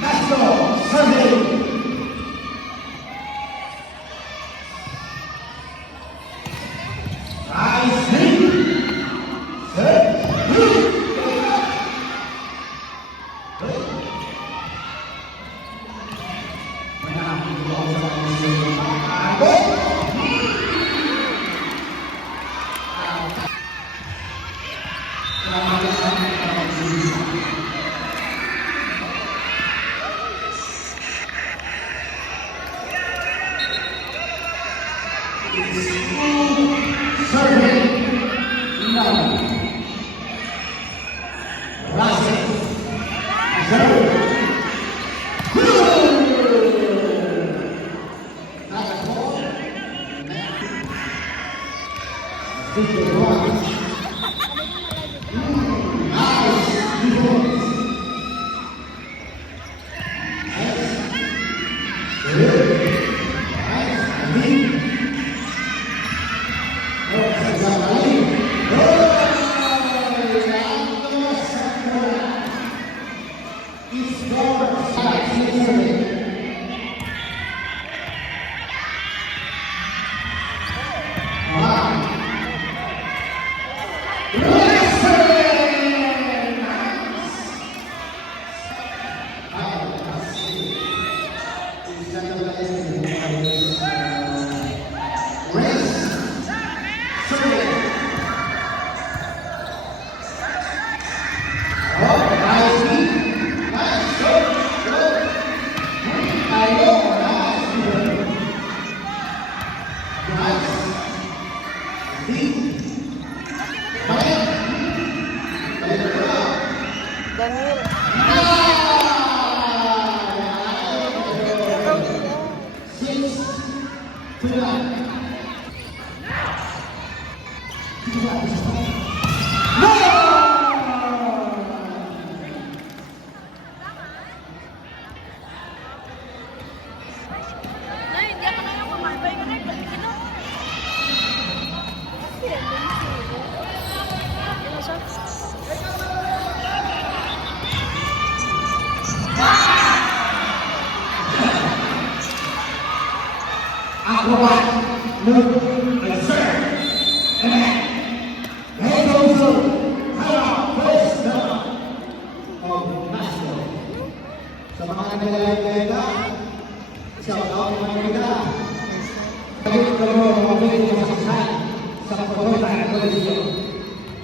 National Survey.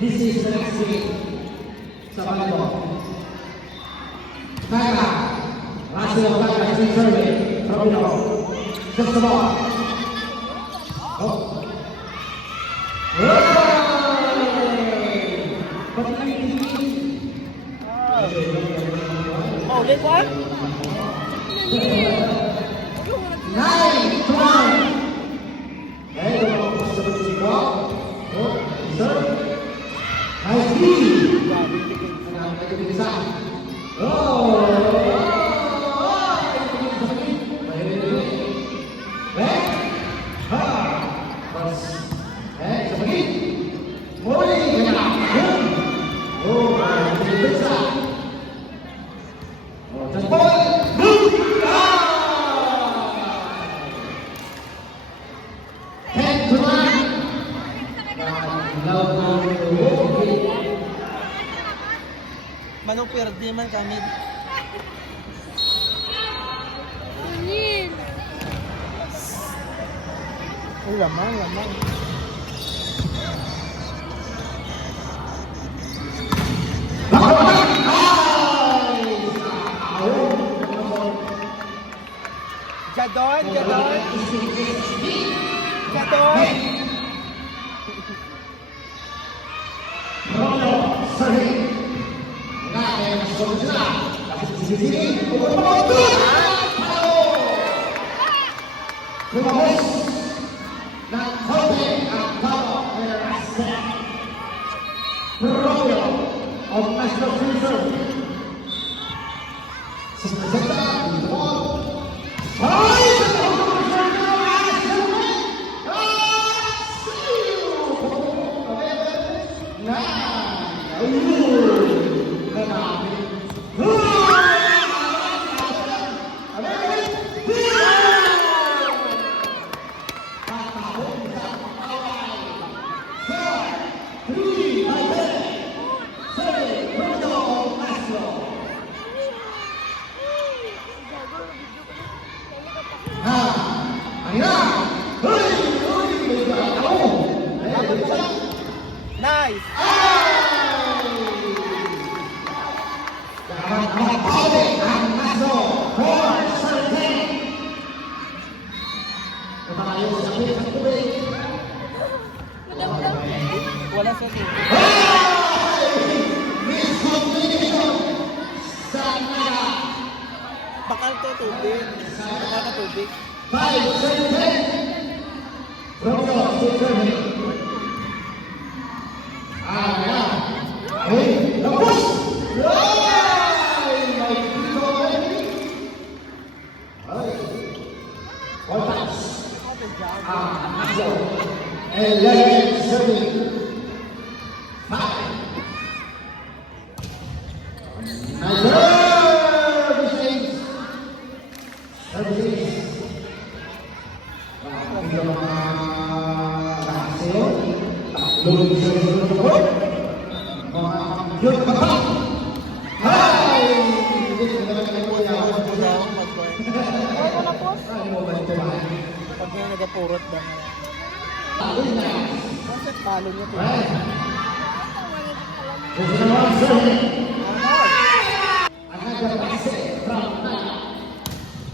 This is the next game sa volleyball. Tara, Russell Tara, Team Survey, Robino, just the ball. Oh. Oh, this one? 9-1. Hey, oh, sir. Nice D. Manong pwede man kami. Ay, lamang. Jadon. Of National Cruiser. Ang Pauli, ang Nasro, for certain. Tumayo sa kapit sa tubig. Wala sa tubig. Miscommunication sa Naga. Bakal to tubig. Bakal na tubig. 5 certain. Romeo to Germany. Hey, the push! Ay, may dito ay. All pass. Nasro. 11 serving. 5. Nasro! Service. Hindi mga nakaseo. Tatlong service ko. Mga yun ka pa. Ay! Hindi ko naman nagkuya ako sa pusa. Ay, mo ba ito ba? Pag nga nagapurot ba nga. Ayun na. Bakit palo niya to? Ay. Gusto naman serving. Another pass from Nana.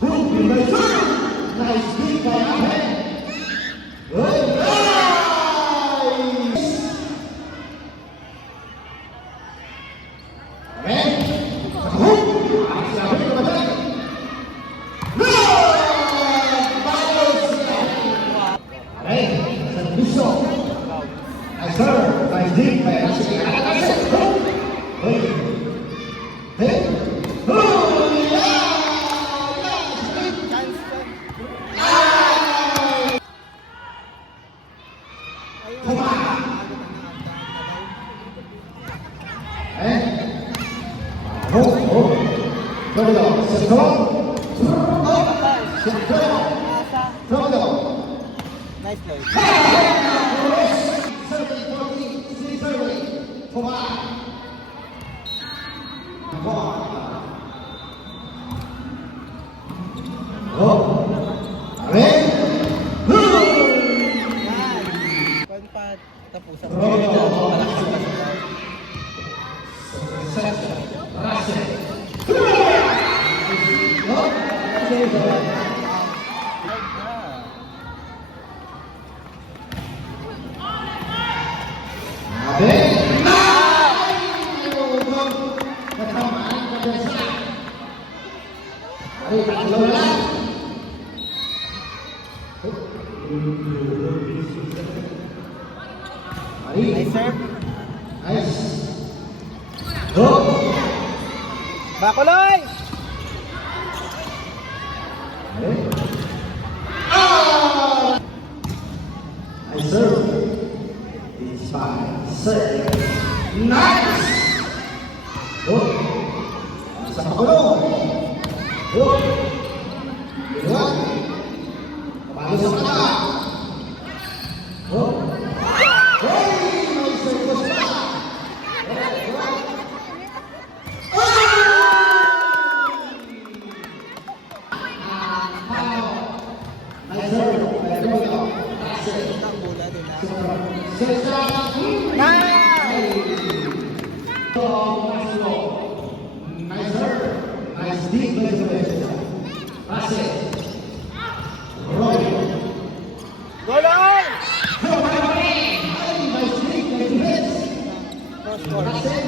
Boom! Nice beat by Aben. Good nice! Aben. Hook! Ang sinabi ko ba tayo? No! Balos sila. Aben. Servisyo. Nice serve. Nice deep by Asik. Hook! Hey! Hey! Oh! Yeah! Chance to. Nice play. Kung pa tapusan mo. Malakas pa sila. Nice serve. Nice. Go. Bakuloy! I serve. It's fine. Serve. Nice. Go. Sa pakulo. Go. Dua. Kembali sa mata. Go. Hey, may serve ko sila. Nice serve. Ang bola din na. Nice deep reservation. Pass it. Roy. Golong! Nice deep reservation. Cross court. Pass it.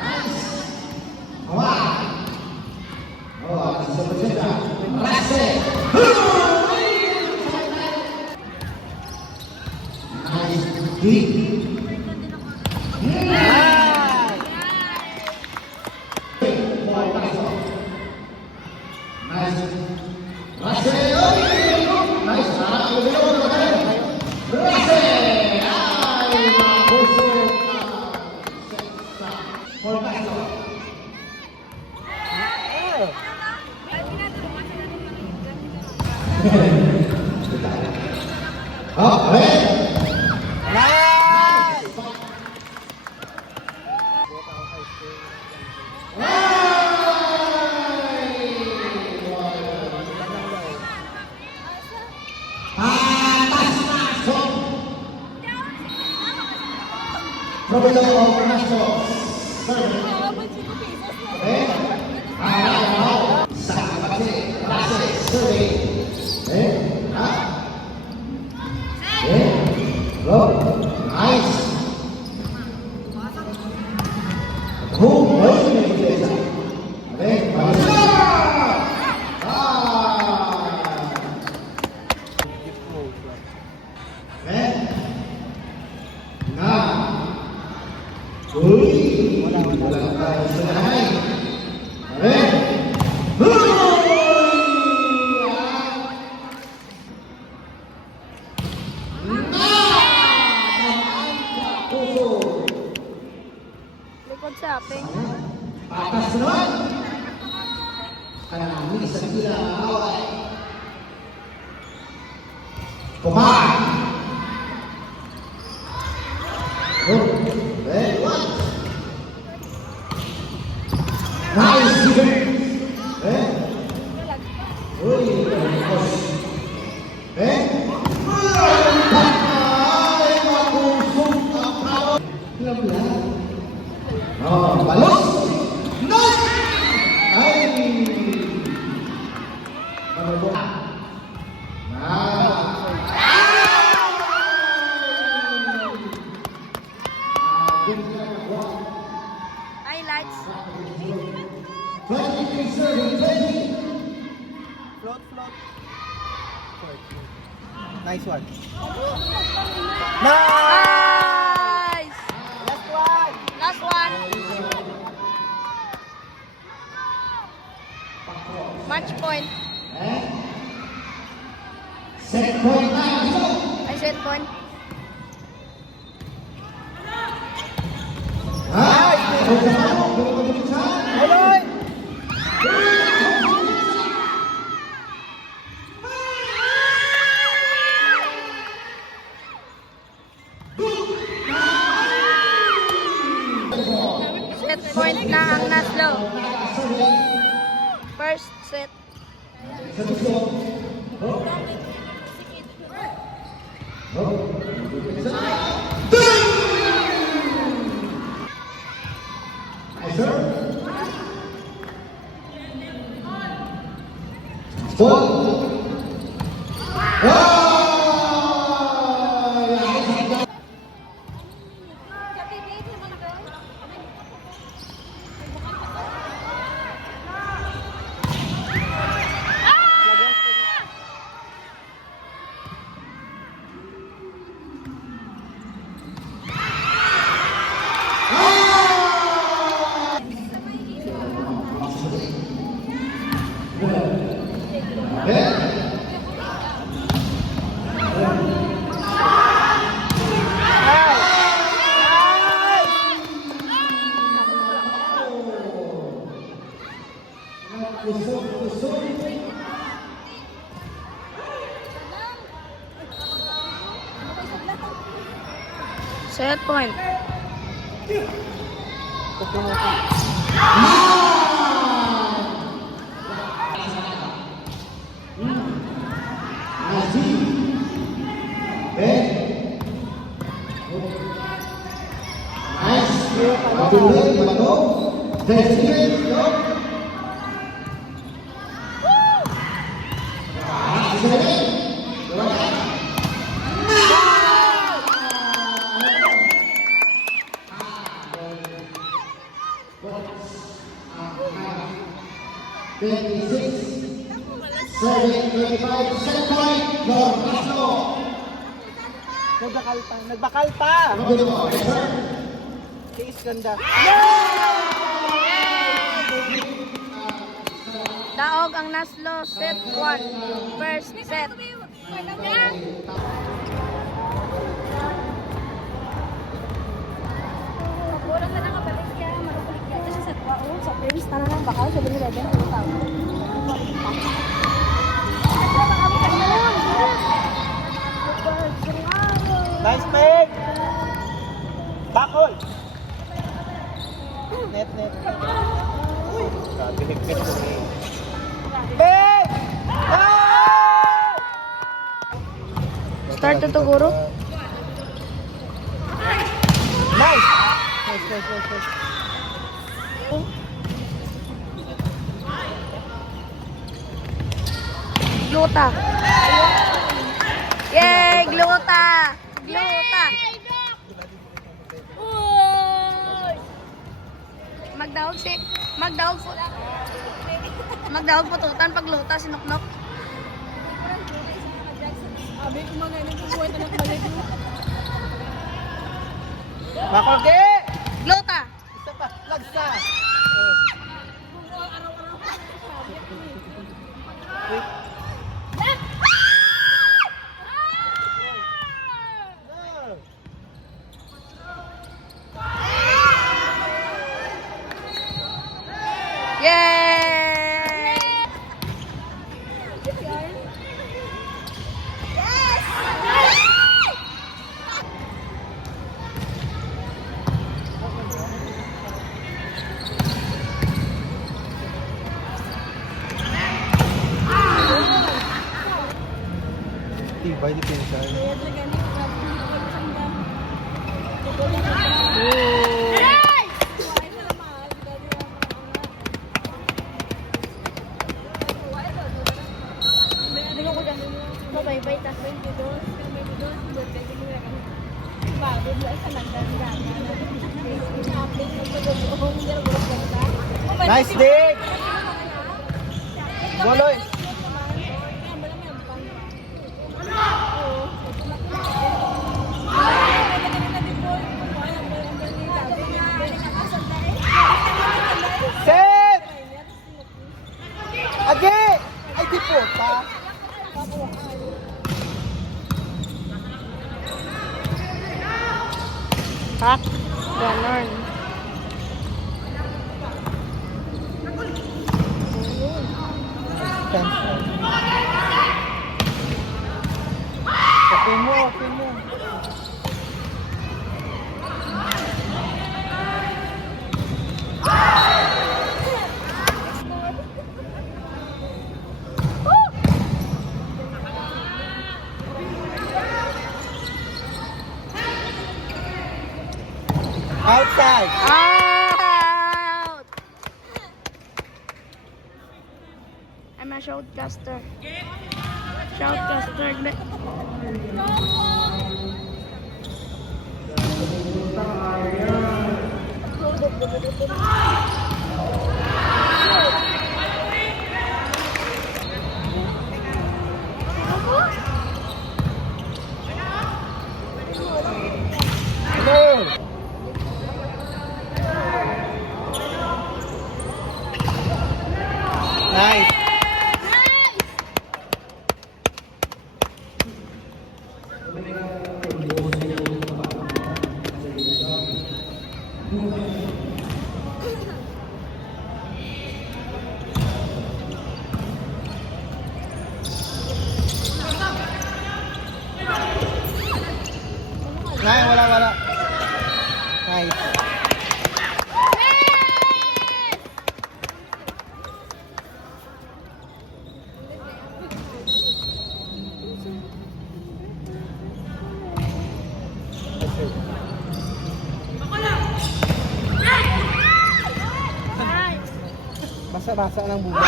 Nice. Wow. Oh, bisa berbeda. Pass it. Nice deep. Nice. Pass it. Nice. Pass it. Ay, mabusog. For pass. Oh, Nice! Probably of National. Oo, 5 pesos na. Kanami sa tila away. Kumain. Very good. Nice defense. Uy, bagus. Ay, magusok ang tao. Oh, balos. Nice. Ay. Manubok. Highlights. 20 serving 20. Float. Nice one. Nice! Last one. Last one. Match point. Set point na. Ay, set point. Oloy! Set point na ang Naslo. First set. Set point. Nagbakal pa. Tiis ganda. Daog ang Naslo. Set 1. First set. Wala ka na kabalik kaya marukulik kaya siya sa tuwa o sa first na lang bakal sa binila din ang tao. Nice pick. Bakol. Net. Binig-binig ko ni. Pick! Start to guro. Nice. Gluta. Yay! Gluta! Gluta! Magdaog po tutan pag luta sinuknok. Bakol ge. Gluta! Isa pa. Lagsa. Yay! By defense. Kaya talaga ni Bye-bye, tas 22. Nice dig! Goloy! Set! Agi! Ay, di po pa. Pak. Ganon. Okay mo, okay mo. Outside. Out! I'm a shoutcaster. Shoutcaster. Go! Nice. Nice, wala. Nice. Basa-basa ng buga.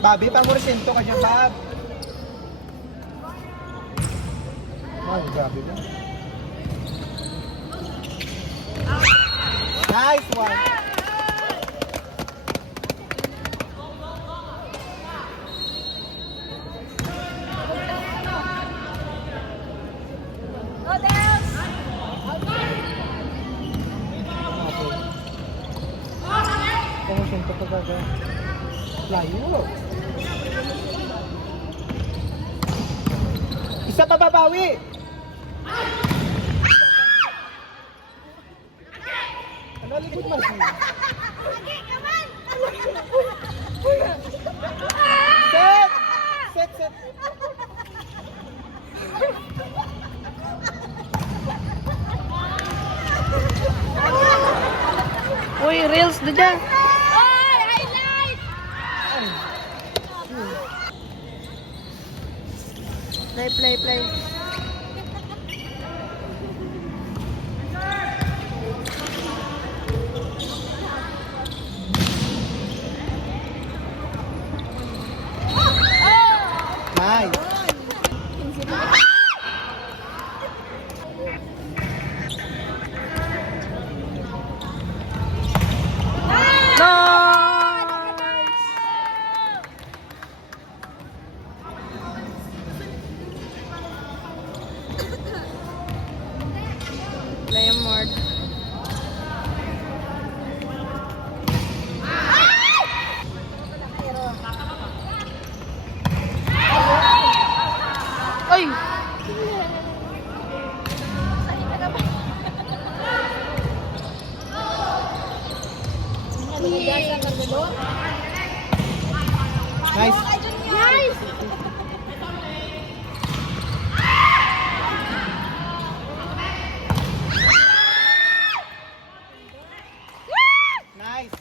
Bobby, pang-resento ka dyan, Bob. Ay, grabe ba? Nice one! Pang-resento ka gaga. Layo. Isa pa babawi! Ano, likod mo siya? Set! Uy, reels na dyan. Play. Nice! Play a more. Ay! Nice. Nice! Nice.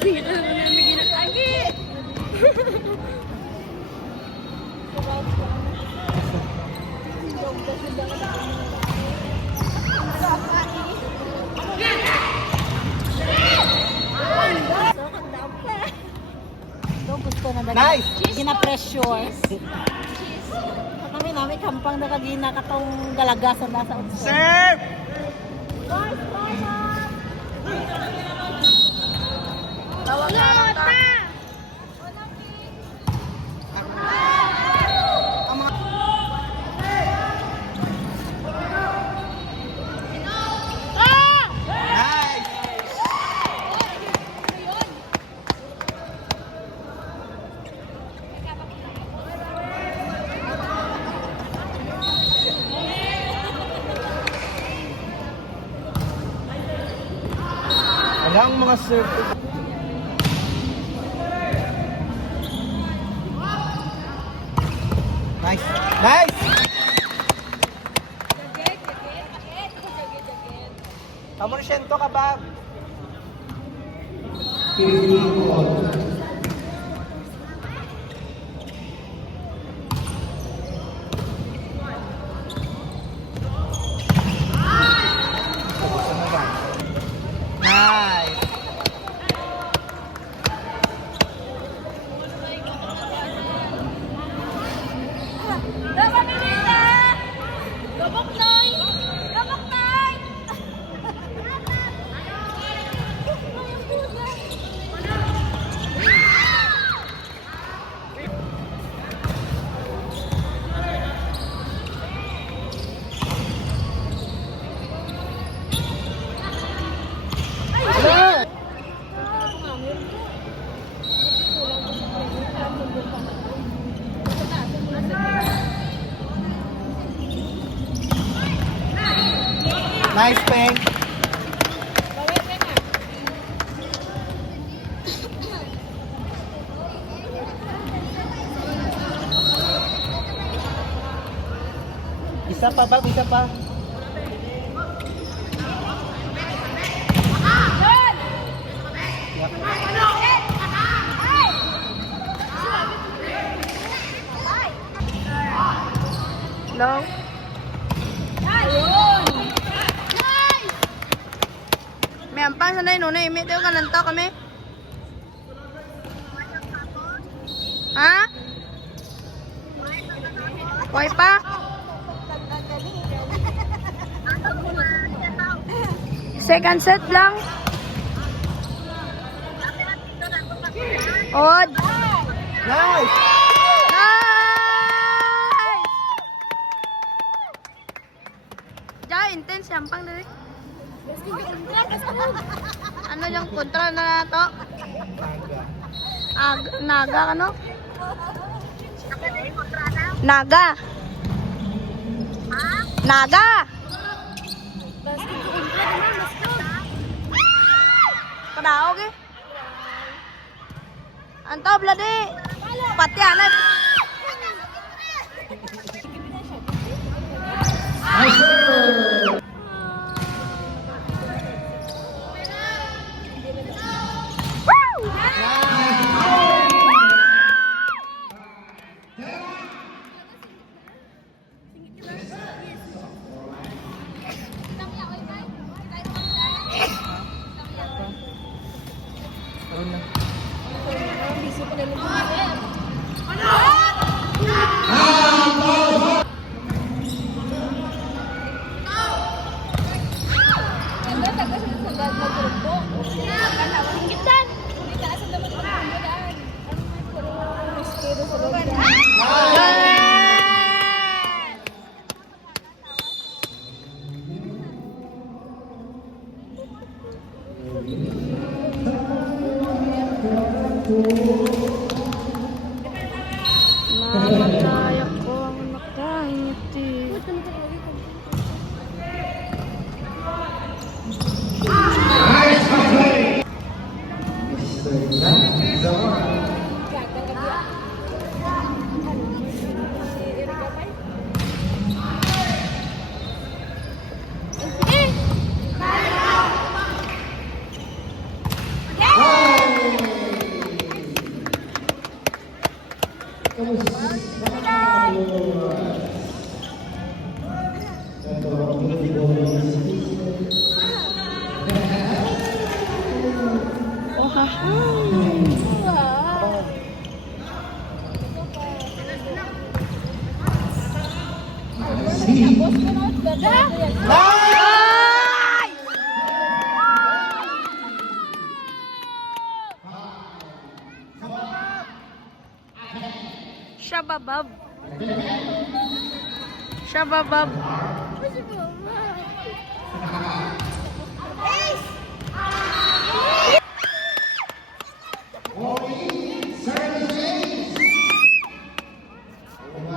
Sige na naman yung bigyan ng lagi. Gusto na dali. Nice. Gina-pressure. Kami namin kampang na kagina katong galagasan na sa utso. Serve. Tawag na ta. Nice. Walang mga serve. Nice. Nice. Kamu siyento ka ba? 15 all. Nice. Dapat pinita! Gabok noy! Gabok noy! Nice, Peng. Isa pa ba? Isa pa? Long. May ampang sanay nuna imi tayo kananta kami. Ha? Why pa? Second set lang. Od. Nice! Nice! Ja, intense ampang dali. Ano yung kontra na to? Naga ano? Naga. Naga. Padaog eh. Anto bladi. Pati anak. Nice serve. Namatay ako ang nakangiti. Shababab. Shababab.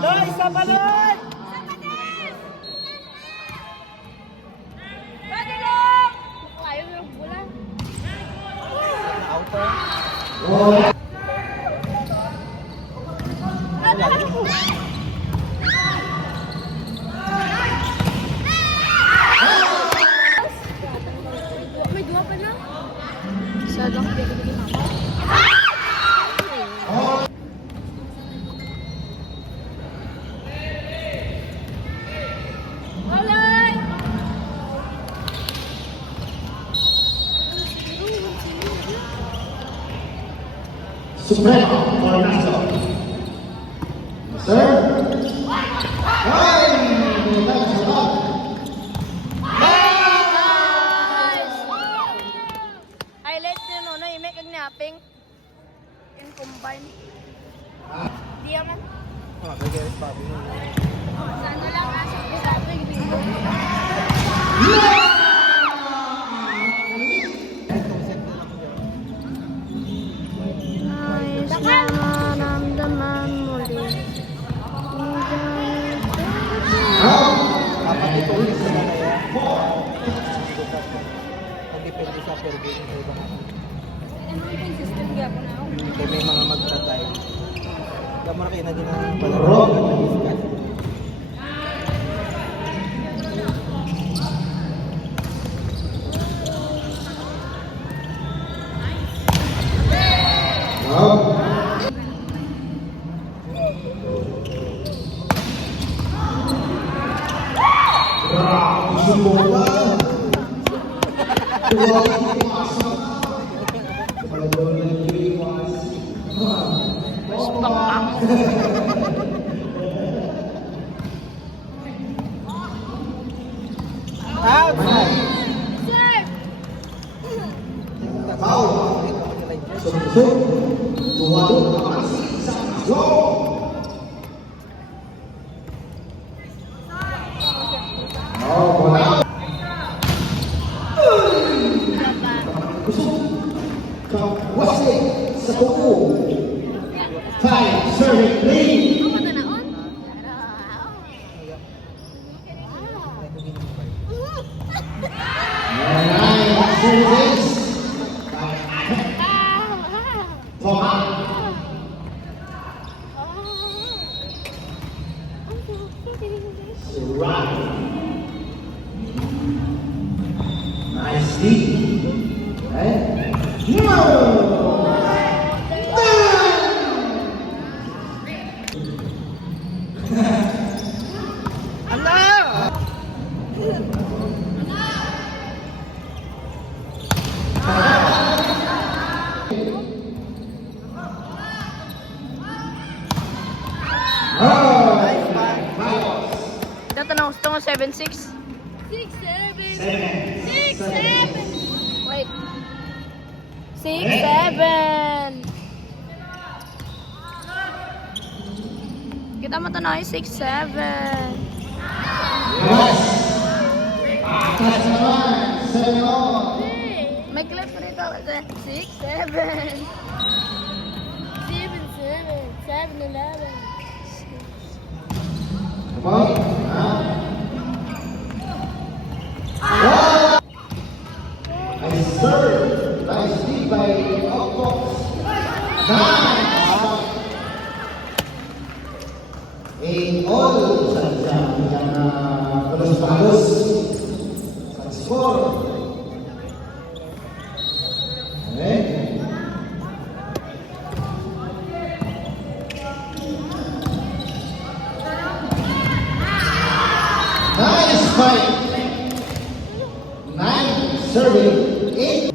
Loy, sa balon! Ayaw yung bulan. Auto. May dua pa na. Isa lang. Alay! Supremo for Nassau. Sir? Ay! Nice! Highlight nyo no, no, i-make ang napping. In combine. Di naman. Ah, kagalit pa ako. Sana lang nasa sabi video. Ayos na naramdaman muli. Apat ito ulit sila kaya. Nagdepende sa per game sa ibang ano. Ano yung system gap na ako? Kaya may mga magtatay. Kaya maraki na din ang palaro. Outside! Five, serving lead. Ano na on? Nine, service. Right. Nice lead. Right? No! Ito na gusto mo 7-6. 6, 7. 6, 7. Wait. 6-7. Kita mo ito na 6-7. Yes. Atas naman. 7. May clip rito kasi 6-7. 7, 7-11. Come on. Nice serve. Nice lead by Alphonse. Nice. 8-all sa balos-balos sa score. Okay. fight. 9 serving 8.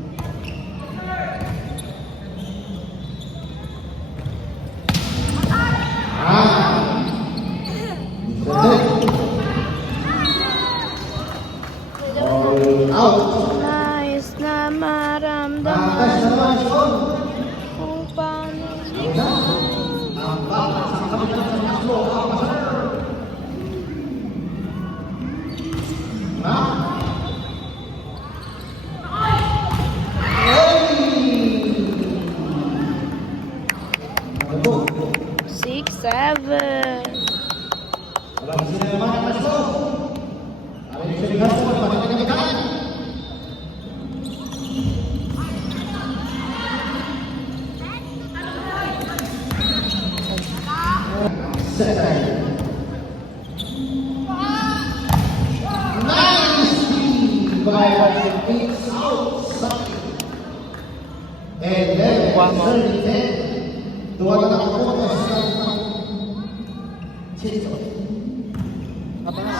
All out. Nais na Batas maramdaman naman yun. kung paano Ang batas ang kapitan sa maslo. Ang masarap. Na? Ano? 6-7. Walang sila naman ang maslo. Aling sa lihat mo, pagkakamitan. Second. Nice by it's outside. And then, 1-10. Dua na ako sa Chito.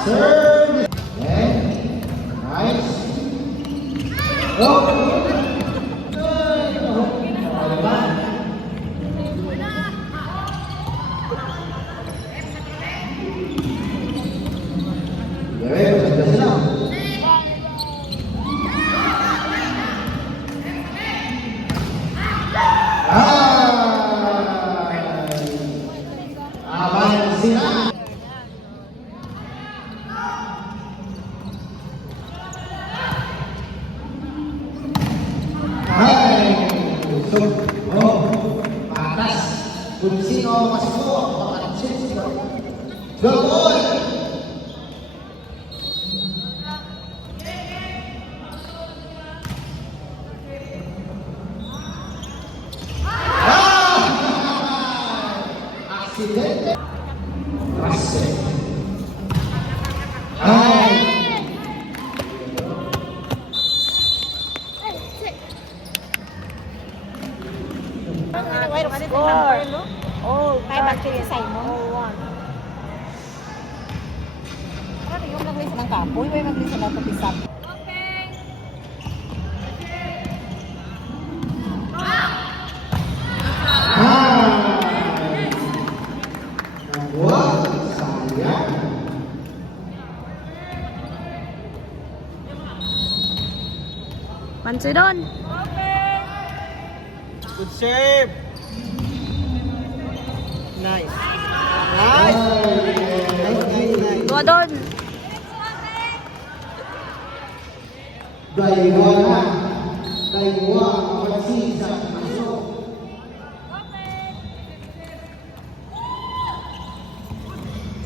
Serve. And nice. Oh. Kung sino ang mas mo, makakansin sila. Go on! Aksidente. Rase. Ay! Score. Oh, kaya bakit sa mo? Oh, 1. Ano yung naglisa ng kapoy? May naglisa ng tapisap. Wah, sayang. Pansidon. Good serve. Nice. Nice. Nice. Dua doon. Daiwa na. Daiwa, pagsisa.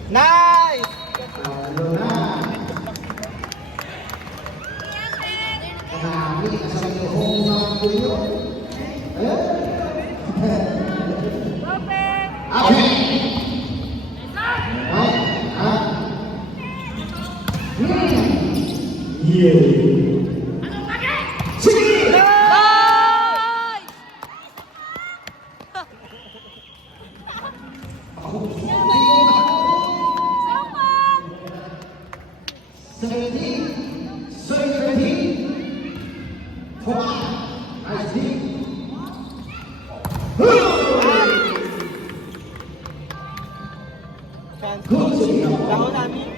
Nice. Ano na? Marami sa iyong mga puyo. Okay. Chance. Ako namin.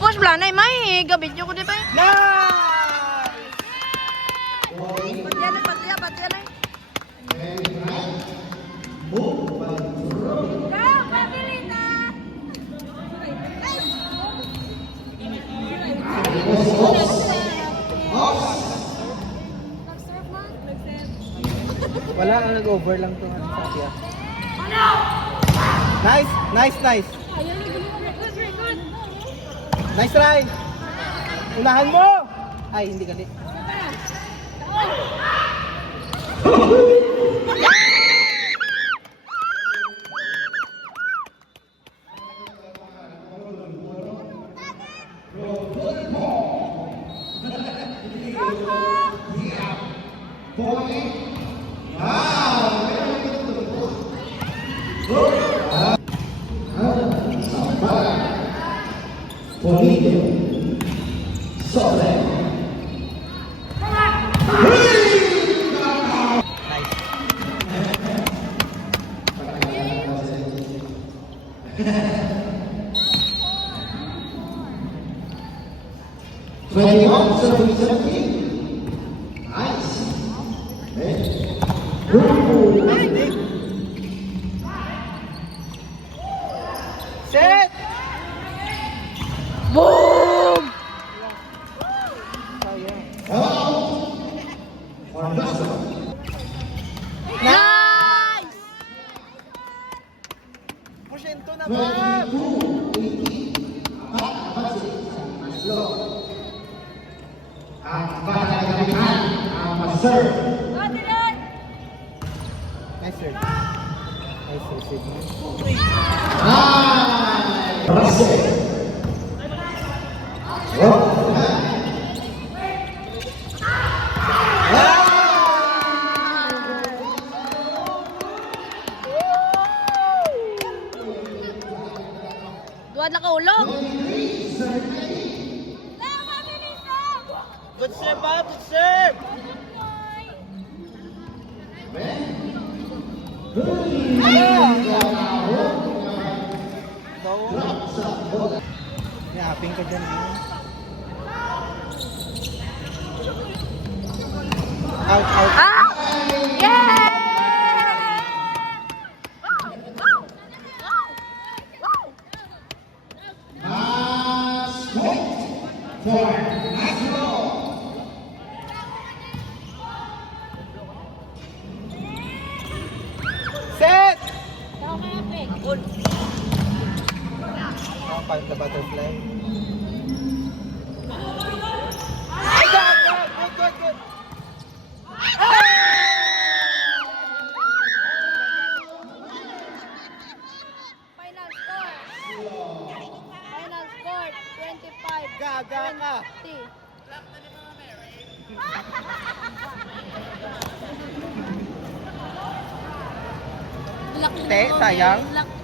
Push blanay may gabit yo ko di ba? Nice! Patiyan ay. Wala ang nag-over lang to sa Asia. Nice, nice, nice. Nice try. Unahan mo. Ay, hindi gali. point. Wow! Sampai. Polito. Soleh. Nice. 21, 17. Nice. Ooh. Set! Boom! Sayang. Oh. Wonderful. Nice! Porsyento naman! 22, 18. Maslo. Ang pagkakalihan ang maserve. Nice serve. Nice serve, Sydney. Russell. Oh. Duwad na kaulog. Good serve, Bob! Good serve! Yapping ka dyan. Out, out. Ah! Yay! Match point for National. Set! Ikaw kaya, Peg. Oh, find the butterfly. Ay, God! Good, good, good! Final score. Final score 25. Gaga ka! 20. Laki Te, sayang. Laki.